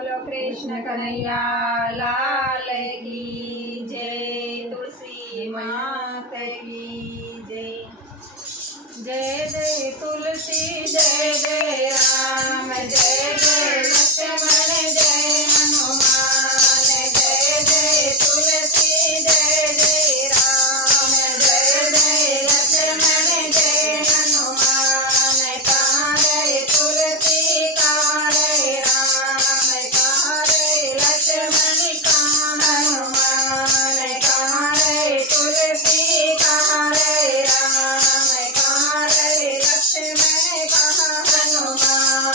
बोलो कृष्ण कन्हैया लाल की जय। तुलसी मात की जय। जय जय तुलसी जय जय राम जय जय लक्ष्मण जय हनुमान। जय जय तुलसी जय जय राम जय जय लक्ष्मण जय हनुमान। कहाँ गए तुलसी कहाँ गए राम, कहाँ गए लक्ष्मण कहाँ हनुमान। कहाँ गए तुलसी कहाँ गए राम, कहाँ गए लक्ष्मण कहाँ हनुमान।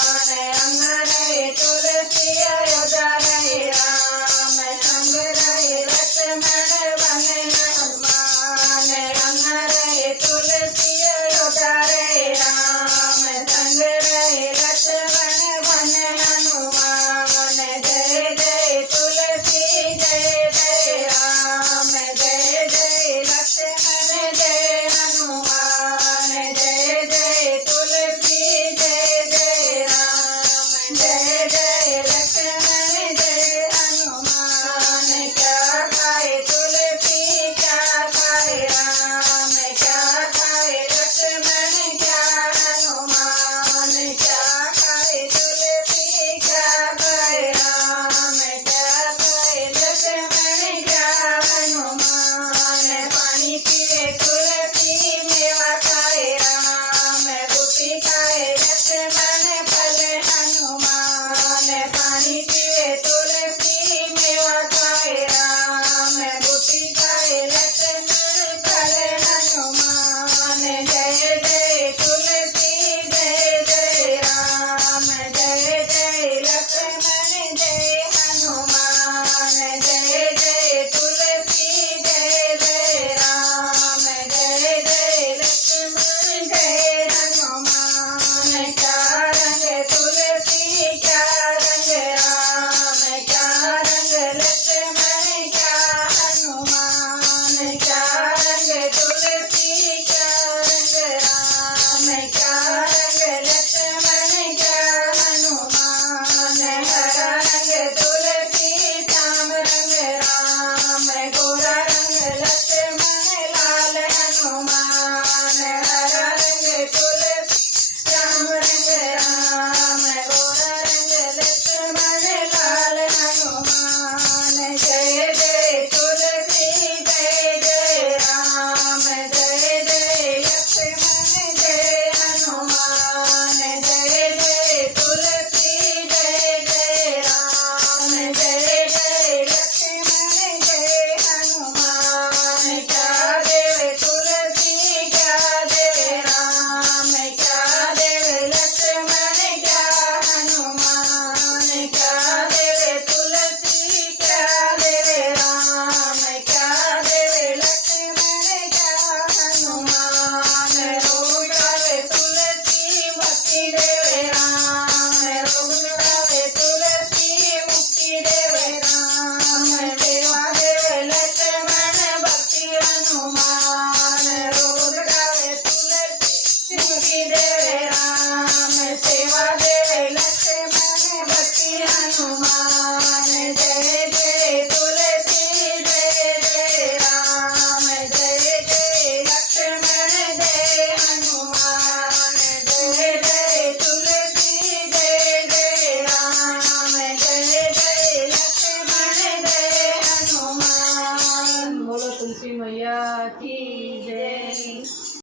अंग गए तुलसी अयोध्या गए राम, संग गए लक्ष्मण वन हनुमान। अंग गए तुलसी अयोध्या गए राम, संग गए लक्ष्मण वन हनुमान। जय जय तुलसी जय जय राम जय जय लक्ष्मण जय हनुमान। जय जय तुलसी जय जय राम जय जय लक्ष्मण जय हनुमान। क्या खाए तुलसी क्या खाए राम, क्या खाए लक्ष्मण क्या हनुमान। क्या खाए तुलसी क्या खाए राम, क्या खाए लक्ष्मण क्या हनुमान। पानी पिए तुलसी मेवा खाए राम, बूटी खाए लक्ष्मण फल हनुमान। पानी पिए तुलसी मेवा खाए राम, बूटी खाए लक्ष्मण फल हनुमान। जय जय तुलसी जय जय राम जय जय लक्ष्मण जय हनुमान। जय जय तुलसी जय जय राम जय जय लक्ष्मण जय हनुमान। क्या रंग तुलसी क्या रंग राम, क्या रंग लक्ष्मण क्या हनुमान। क्या रंग तुलसी क्या रंग राम, क्या रंग लक्ष्मण क्या हनुमान। हरा रंग तुलसी श्याम रंग राम, गोरा रंग लक्ष्मण लाल हनुमान। हरा रंग तुलसी श्याम रंग राम, गोरा रंग लक्ष्मण लाल हनुमान। जय जय तुलसी जय जय राम जय जय लक्ष्मण जय हनुमान। जय जय तुलसी जय जय राम जय जय लक्ष्मण जय हनुमान। क्या देव तुलसी क्या देव राम, क्या देव लक्ष्मण क्या हनुमान। क्या देव तुलसी क्या देव राम, क्या देव लक्ष्मण क्या हनुमान। रोग मिटावे तुलसी मुक्ति देवे राम, रोग मिटावे तुलसी मुक्ति देवे राम। सेवा देवे लक्ष्मण भक्ति हनुमान। रोग मिटावे तुलसी मुक्ति देवे राम, सेवा देवे लक्ष्मण भक्ति हनुमान। जय जय तुलसी जय जय राम जय जय लक्ष्मण जय हनुमान। जय जय तुलसी जय जय राम जय जय लक्ष्मण जय हनुमान। बोलो तुलसी मैया की जय।